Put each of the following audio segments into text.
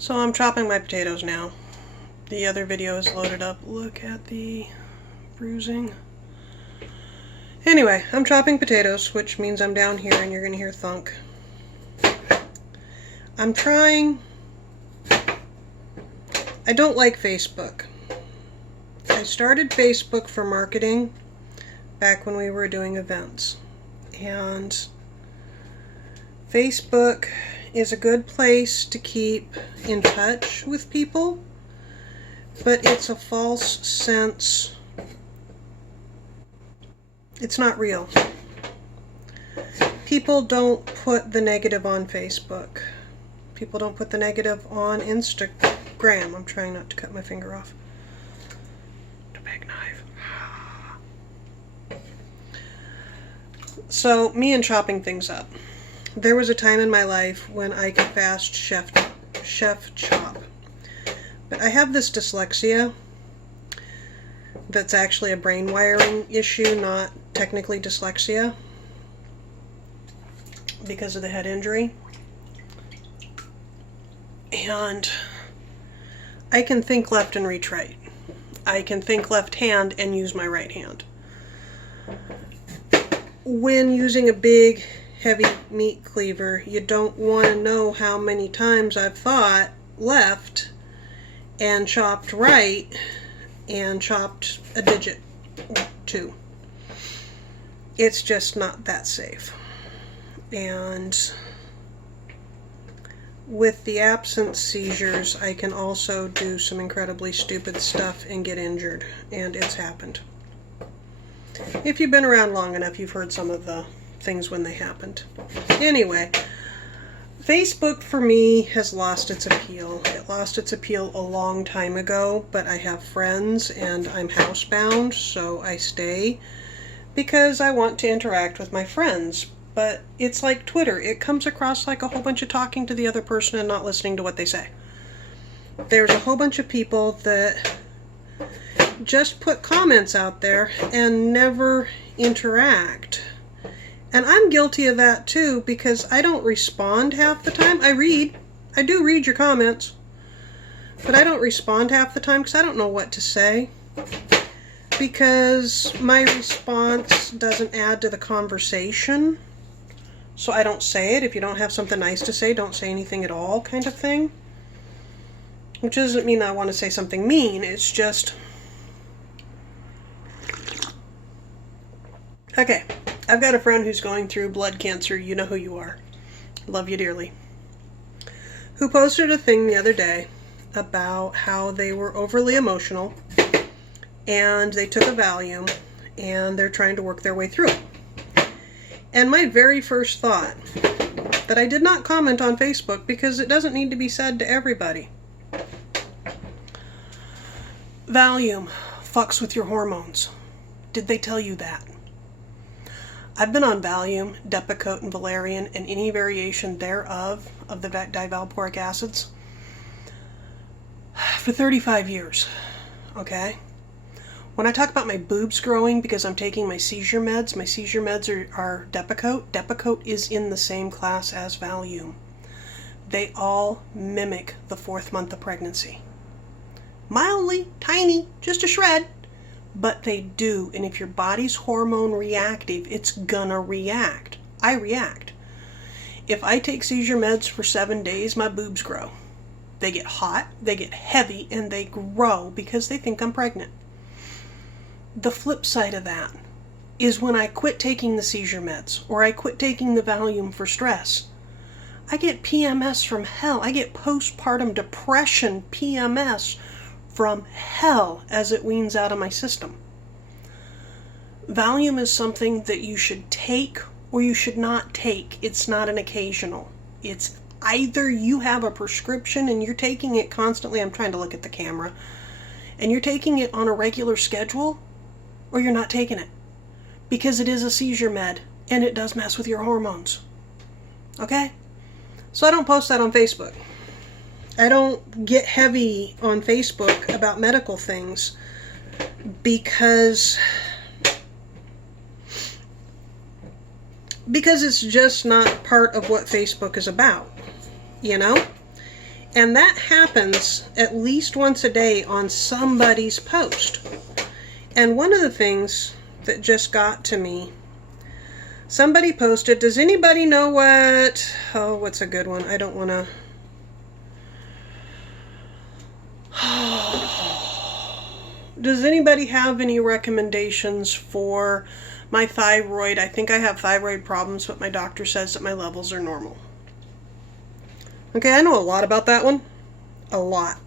So I'm chopping my potatoes now. The other video is loaded up. Look at the bruising. Anyway, I'm chopping potatoes, which means I'm down here and you're going to hear thunk. I'm trying... I don't like Facebook. I started Facebook for marketing back when we were doing events. And Facebook is a good place to keep in touch with people, but it's a false sense. It's not real. People don't put the negative on Facebook. People don't put the negative on Instagram. I'm trying not to cut my finger off. The big knife. So, me and chopping things up. There was a time in my life when I could fast chef chop. But I have this dyslexia that's actually a brain wiring issue, not technically dyslexia, because of the head injury. And I can think left and reach right. I can think left hand and use my right hand. When using a big, heavy meat cleaver, you don't want to know how many times I've thought left and chopped right and chopped a digit or two. It's just not that safe. And with the absence seizures, I can also do some incredibly stupid stuff and get injured, and it's happened. If you've been around long enough, you've heard some of the things when they happened. Anyway, Facebook for me has lost its appeal. It lost its appeal a long time ago, but I have friends and I'm housebound, so I stay because I want to interact with my friends. But it's like Twitter. It comes across like a whole bunch of talking to the other person and not listening to what they say. There's a whole bunch of people that just put comments out there and never interact. And I'm guilty of that too, because I don't respond half the time. I do read your comments, but I don't respond half the time because I don't know what to say. Because my response doesn't add to the conversation. So I don't say it. If you don't have something nice to say, don't say anything at all, kind of thing. Which doesn't mean I want to say something mean. It's just... Okay. I've got a friend who's going through blood cancer. You know who you are. Love you dearly. Who posted a thing the other day about how they were overly emotional and they took a Valium and they're trying to work their way through it. And my very first thought, that I did not comment on Facebook because it doesn't need to be said to everybody. Valium fucks with your hormones. Did they tell you that? I've been on Valium, Depakote, and Valerian, and any variation thereof of the divalproic acids for 35 years, okay? When I talk about my boobs growing because I'm taking my seizure meds are Depakote. Depakote is in the same class as Valium. They all mimic the 4th month of pregnancy. Mildly, tiny, just a shred. But they do, and if your body's hormone reactive, it's gonna react. I react. If I take seizure meds for 7 days, my boobs grow. They get hot, they get heavy, and they grow because they think I'm pregnant. The flip side of that is when I quit taking the seizure meds, or I quit taking the Valium for stress, I get PMS from hell. I get postpartum depression PMS from hell as it weans out of my system. Valium is something that you should take or you should not take. It's not an occasional. It's either you have a prescription and you're taking it constantly, I'm trying to look at the camera, and you're taking it on a regular schedule, or you're not taking it. Because it is a seizure med and it does mess with your hormones. Okay? So I don't post that on Facebook. I don't get heavy on Facebook about medical things because it's just not part of what Facebook is about, you know? And that happens at least once a day on somebody's post. And one of the things that just got to me, somebody posted, does anybody know what's a good one? I don't want to... Does anybody have any recommendations for my thyroid? I think I have thyroid problems, but my doctor says that my levels are normal. Okay, I know a lot about that one. A lot.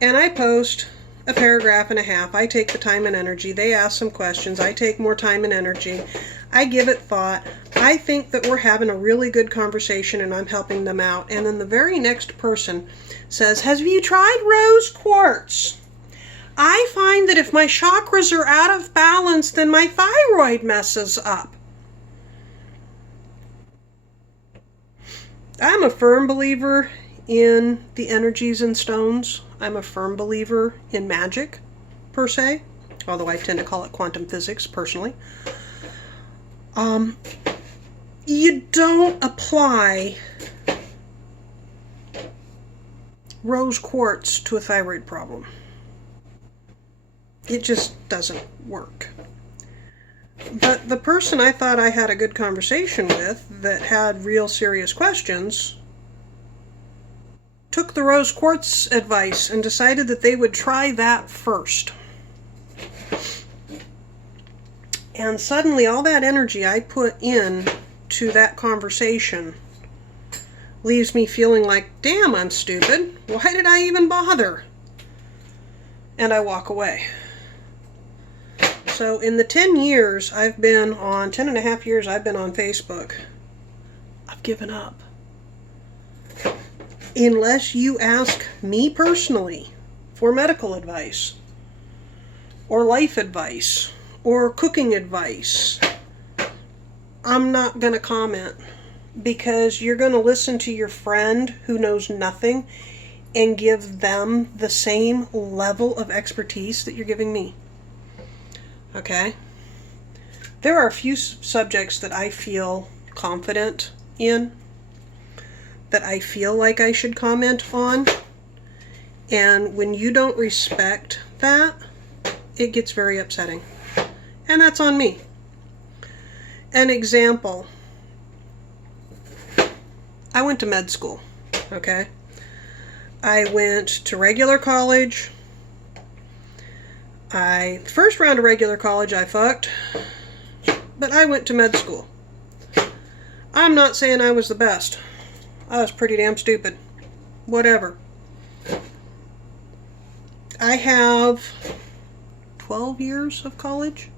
And I post a paragraph and a half. I take the time and energy. They ask some questions. I take more time and energy. I give it thought. I think that we're having a really good conversation and I'm helping them out. And then the very next person says, have you tried rose quartz? I find that if my chakras are out of balance, then my thyroid messes up. I'm a firm believer in the energies in stones. I'm a firm believer in magic, per se, although I tend to call it quantum physics, personally. You don't apply rose quartz to a thyroid problem. It just doesn't work. But the person I thought I had a good conversation with that had real serious questions took the rose quartz advice and decided that they would try that first. And suddenly all that energy I put in to that conversation leaves me feeling like, damn, I'm stupid. Why did I even bother? And I walk away. So in the 10 and a half years I've been on Facebook, I've given up. Unless you ask me personally for medical advice, or life advice, or cooking advice, I'm not going to comment, because you're going to listen to your friend who knows nothing and give them the same level of expertise that you're giving me. Okay? There are a few subjects that I feel confident in, that I feel like I should comment on, and when you don't respect that, it gets very upsetting. And that's on me. An example. I went to med school, okay? I went to regular college. First round of regular college I fucked, but I went to med school. I'm not saying I was the best. I was pretty damn stupid. Whatever. I have 12 years of college.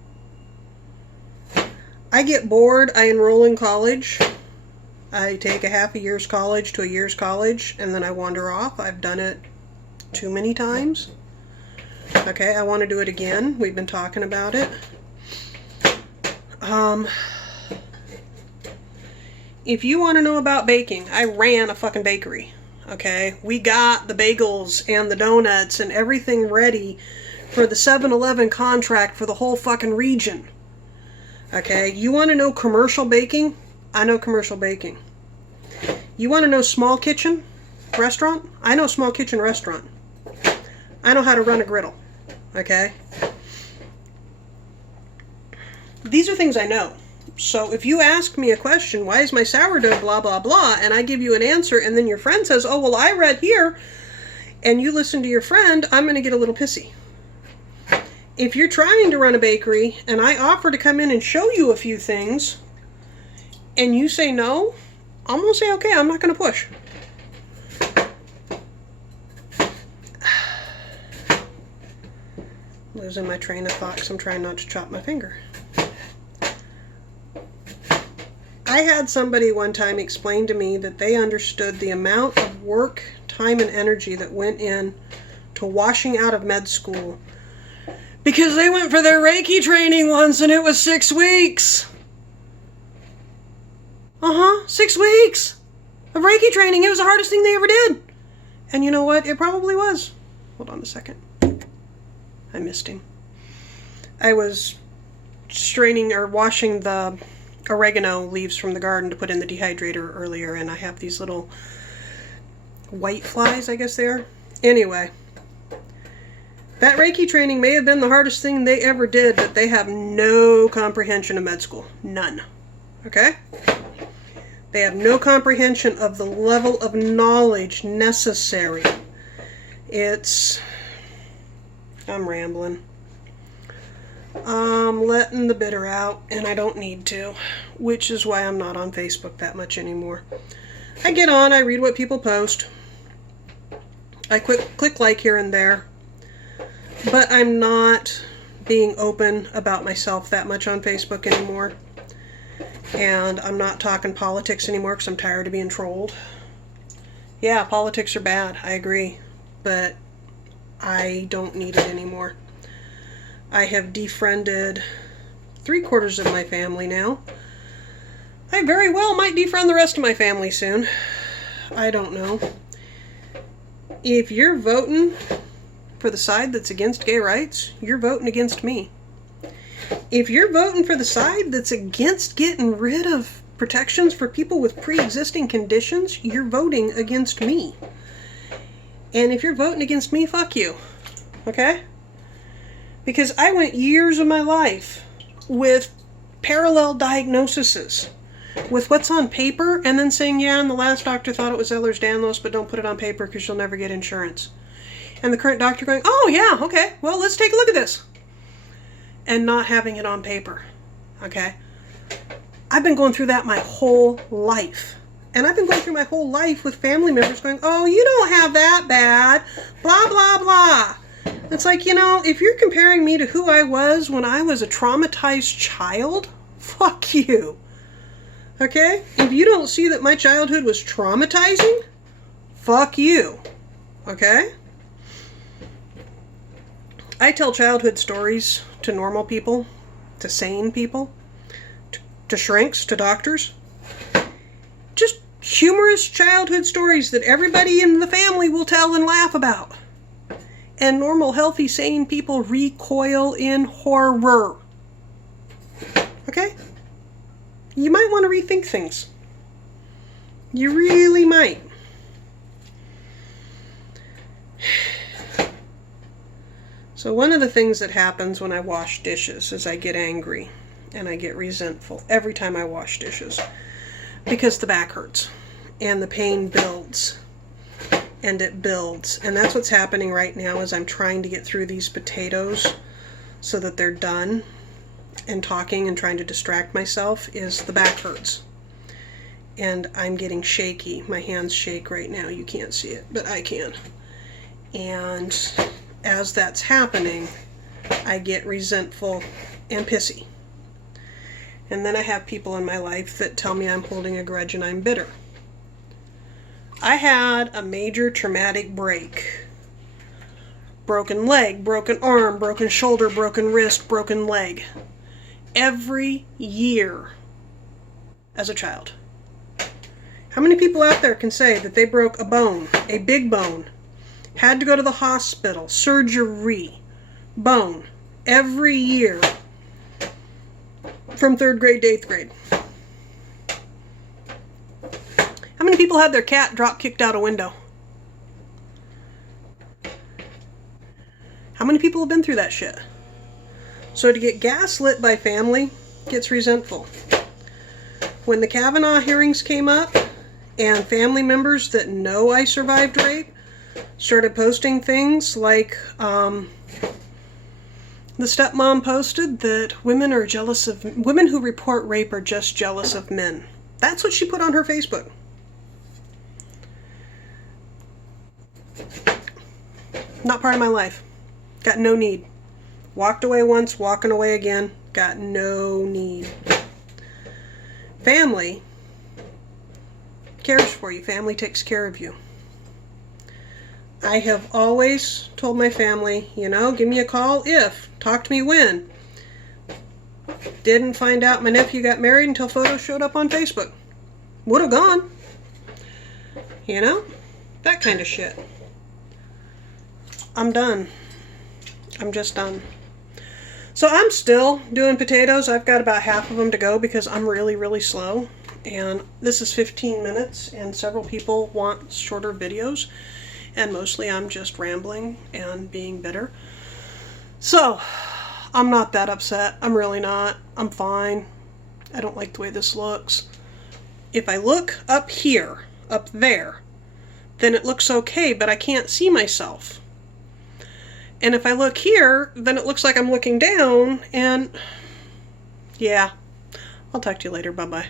I get bored, I enroll in college. I take a half a year's college to a year's college, and then I wander off. I've done it too many times. Okay, I want to do it again. We've been talking about it. If you want to know about baking, I ran a fucking bakery. Okay, we got the bagels and the donuts and everything ready for the 7-Eleven contract for the whole fucking region. Okay, you want to know commercial baking? I know commercial baking. You want to know small kitchen restaurant? I know small kitchen restaurant. I know how to run a griddle. Okay? These are things I know. So if you ask me a question, why is my sourdough blah blah blah, and I give you an answer, and then your friend says, oh well, I read here, and you listen to your friend, I'm going to get a little pissy. If you're trying to run a bakery and I offer to come in and show you a few things and you say no, I'm going to say, okay, I'm not going to push. Losing my train of thought because I'm trying not to chop my finger. I had somebody one time explain to me that they understood the amount of work, time, and energy that went in to washing out of med school because they went for their reiki training once and it was 6 weeks. 6 weeks of reiki training. It was the hardest thing they ever did. And you know what? It probably was. Hold on a second. I missed him. I was straining or washing the oregano leaves from the garden to put in the dehydrator earlier, and I have these little white flies, I guess they are. Anyway, that Reiki training may have been the hardest thing they ever did, but they have no comprehension of med school. None. Okay? They have no comprehension of the level of knowledge necessary. I'm rambling. I'm letting the bitter out, and I don't need to, which is why I'm not on Facebook that much anymore. I get on, I read what people post. I click like here and there. But I'm not being open about myself that much on Facebook anymore. And I'm not talking politics anymore because I'm tired of being trolled. Yeah, politics are bad, I agree. But I don't need it anymore. I have defriended 3/4 of my family now. I very well might defriend the rest of my family soon. I don't know. If you're voting for the side that's against gay rights, you're voting against me. If you're voting for the side that's against getting rid of protections for people with pre-existing conditions, you're voting against me. And if you're voting against me, fuck you. Okay? Because I went years of my life with parallel diagnoses, with what's on paper, and then saying, yeah, and the last doctor thought it was Ehlers-Danlos, but don't put it on paper because you'll never get insurance. And the current doctor going, oh yeah, okay, well, let's take a look at this. And not having it on paper. Okay? I've been going through that my whole life. And I've been going through my whole life with family members going, oh, you don't have that bad, blah, blah, blah. It's like, if you're comparing me to who I was when I was a traumatized child, fuck you. Okay? If you don't see that my childhood was traumatizing, fuck you. Okay? I tell childhood stories to normal people, to sane people, to shrinks, to doctors. Just humorous childhood stories that everybody in the family will tell and laugh about. And normal, healthy, sane people recoil in horror. Okay? You might want to rethink things. You really might. So one of the things that happens when I wash dishes is I get angry and I get resentful every time I wash dishes because the back hurts and the pain builds and it builds. And that's what's happening right now as I'm trying to get through these potatoes so that they're done, and talking and trying to distract myself is the back hurts. And I'm getting shaky. My hands shake right now. You can't see it, but I can. And as that's happening, I get resentful and pissy. And then I have people in my life that tell me I'm holding a grudge and I'm bitter. I had a major traumatic break. Broken leg, broken arm, broken shoulder, broken wrist, broken leg. Every year as a child. How many people out there can say that they broke a bone, a big bone, had to go to the hospital, surgery, bone, every year from 3rd grade to 8th grade? How many people had their cat drop kicked out a window? How many people have been through that shit? So to get gaslit by family gets resentful. When the Kavanaugh hearings came up and family members that know I survived rape started posting things like the stepmom posted that women who report rape are just jealous of men. That's what she put on her Facebook. Not part of my life. Got no need. Walked away once, walking away again. Got no need. Family cares for you. Family takes care of you. I have always told my family, give me a call if. Talk to me when. Didn't find out my nephew got married until photos showed up on Facebook. Would have gone. That kind of shit. I'm done. I'm just done. So I'm still doing potatoes. I've got about half of them to go because I'm really, really slow. And this is 15 minutes, and several people want shorter videos, and mostly I'm just rambling and being bitter. So, I'm not that upset. I'm really not. I'm fine. I don't like the way this looks. If I look up here, up there, then it looks okay, but I can't see myself. And if I look here, then it looks like I'm looking down, and yeah. I'll talk to you later. Bye-bye.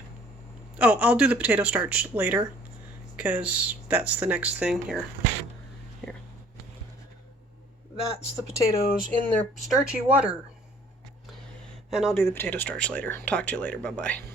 Oh, I'll do the potato starch later, because that's the next thing here. Here. That's the potatoes in their starchy water. And I'll do the potato starch later. Talk to you later. Bye-bye.